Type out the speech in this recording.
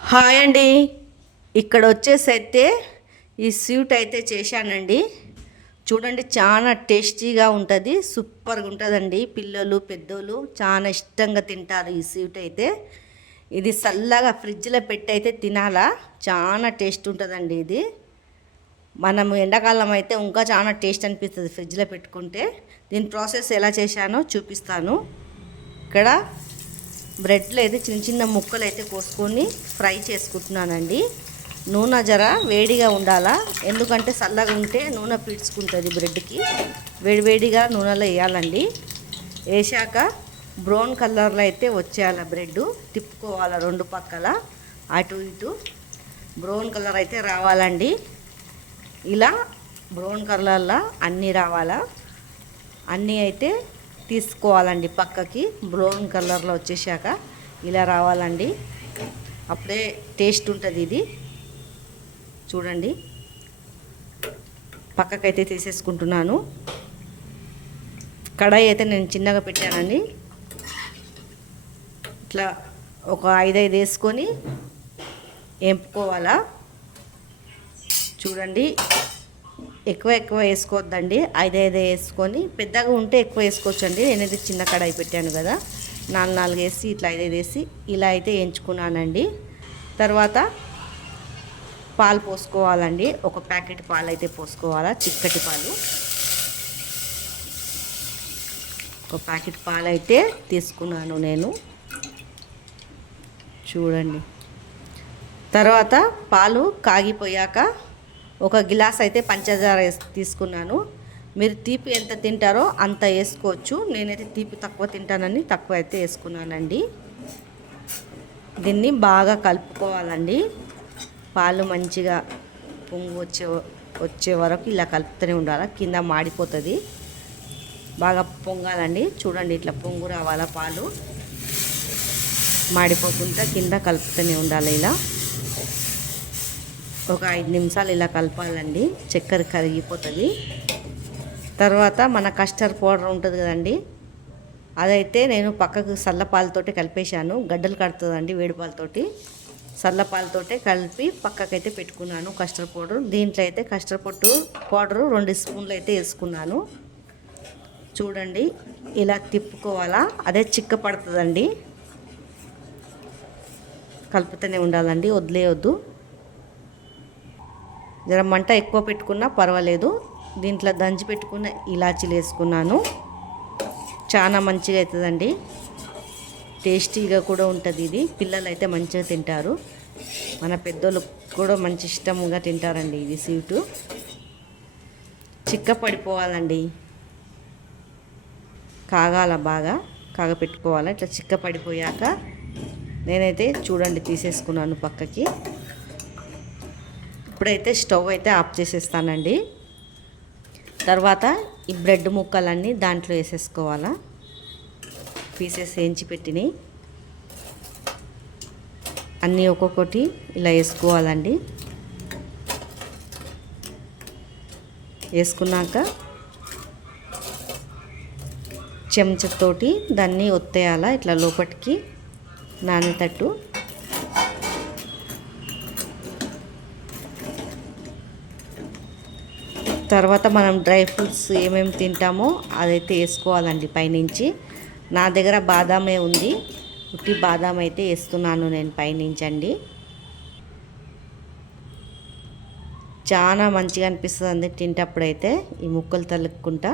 Hi అండి. ఇక్కడ వచ్చేసి అయితే ఈ స్వీట్ అయితే చేశానండి. చూడండి, చాలా టేస్టీగా ఉంటుంది, సూపర్గా ఉంటుందండి. పిల్లలు పెద్దోళ్ళు చాలా ఇష్టంగా తింటారు ఈ స్వీట్ అయితే. ఇది చల్లగా ఫ్రిడ్జ్లో పెట్టి అయితే తినాలా, చాలా టేస్ట్ ఉంటుందండి ఇది. మనం ఎండాకాలం అయితే ఇంకా చాలా టేస్ట్ అనిపిస్తుంది ఫ్రిడ్జ్లో పెట్టుకుంటే. దీని ప్రాసెస్ ఎలా చేశానో చూపిస్తాను. ఇక్కడ బ్రెడ్లో అయితే చిన్న చిన్న ముక్కలు అయితే కోసుకొని ఫ్రై చేసుకుంటున్నానండి. నూనె జర వేడిగా ఉండాలా, ఎందుకంటే చల్లగా ఉంటే నూనె పీడ్చుకుంటుంది బ్రెడ్కి. వేడివేడిగా నూనెలో వేయాలండి. వేసాక బ్రౌన్ కలర్లో అయితే వచ్చేయాలి బ్రెడ్. తిప్పుకోవాలి రెండు పక్కల, అటు ఇటు బ్రౌన్ కలర్ అయితే రావాలండి. ఇలా బ్రౌన్ కలర్లో అన్నీ రావాలా. అన్నీ అయితే తీసుకోవాలండి పక్కకి. బ్రౌన్ కలర్లో వచ్చేసాక ఇలా రావాలండి, అప్పుడే టేస్ట్ ఉంటుంది ఇది. చూడండి, పక్కకైతే తీసేసుకుంటున్నాను. కడాయి అయితే నేను చిన్నగా పెట్టానండి. ఇట్లా ఒక 5 వేసుకొని వేపుకోవాలా. చూడండి, ఎక్కువ వేసుకోవద్దండి. 5 వేసుకొని, పెద్దగా ఉంటే ఎక్కువ వేసుకోవచ్చండి. నేనైతే చిన్న కడాయి పెట్టాను కదా, 4 వేసి ఇట్లా 5 వేసి ఇలా అయితే వేయించుకున్నానండి. తర్వాత పాలు పోసుకోవాలండి. ఒక ప్యాకెట్ పాలు అయితే పోసుకోవాలా, చిక్కటి పాలు. ఒక ప్యాకెట్ పాలు అయితే తీసుకున్నాను నేను. చూడండి, తర్వాత పాలు కాగిపోయాక ఒక గిలాస్ అయితే పంచదార తీసుకున్నాను. మీరు తీపి ఎంత తింటారో అంత వేసుకోవచ్చు. నేనైతే తీపి తక్కువ తింటానని తక్కువ అయితే వేసుకున్నానండి. దీన్ని బాగా కలుపుకోవాలండి. పాలు మంచిగా పొంగు వచ్చే వరకు ఇలా కలుపుతూనే ఉండాలి, కింద మాడిపోతుంది. బాగా పొంగాలండి. చూడండి, ఇట్లా పొంగు రావాలా, పాలు మాడిపోకుండా కింద కలుపుతూనే ఉండాలి. ఇలా ఒక 5 నిమిషాలు ఇలా కలపాలండి, చక్కెర కరిగిపోతుంది. తర్వాత మన కస్టర్డ్ పౌడర్ ఉంటుంది కదండి, అదైతే నేను పక్కకు చల్లపాలతోటి కలిపేశాను. గడ్డలు కడుతుందండి వేడిపాలతోటి. చల్లపాలతోటే కలిపి పక్కకైతే పెట్టుకున్నాను కస్టర్డ్ పౌడర్. దీంట్లో అయితే కస్టర్డ్ పౌడరు 2 స్పూన్లు అయితే వేసుకున్నాను. చూడండి, ఇలా తిప్పుకోవాలా, అదే చిక్క పడుతుందండి. కలుపుతూనే ఉండాలండి, వదిలేయొద్దు. జర మంట ఎక్కువ పెట్టుకున్నా పర్వాలేదు. దీంట్లో దంచి పెట్టుకున్న ఇలాచీలు వేసుకున్నాను. చాలా మంచిగా అవుతుందండి, టేస్టీగా కూడా ఉంటుంది ఇది. పిల్లలు అయితే మంచిగా తింటారు, మన పెద్దోళ్ళు కూడా మంచి ఇష్టంగా తింటారండి ఇది స్వీటు. చిక్క పడిపోవాలండి, కాగాల, బాగా కాగపెట్టుకోవాలి. ఇట్లా చిక్క పడిపోయాక నేనైతే చూడండి తీసేసుకున్నాను పక్కకి. ఇప్పుడైతే స్టవ్ అయితే ఆఫ్ చేసేస్తానండి. తర్వాత ఈ బ్రెడ్ ముక్కలన్నీ దాంట్లో వేసేసుకోవాలా, పీసెస్ వేయించి పెట్టినవి అన్నీ ఒక్కొక్కటి ఇలా వేసుకోవాలండి. వేసుకున్నాక చెంచాతోటి దాన్ని ఒత్తేయాలా, ఇట్లా లోపలికి నానేటట్టు. తర్వాత మనం డ్రై ఫ్రూట్స్ ఏమేమి తింటామో అదైతే వేసుకోవాలండి పైనుంచి. నా దగ్గర బాదామే ఉంది, ఉట్టి బాదాం అయితే వేస్తున్నాను నేను పైనుంచి అండి. చాలా మంచిగా అనిపిస్తుంది తింటప్పుడైతే, ఈ ముక్కలు తలుక్కుంటా.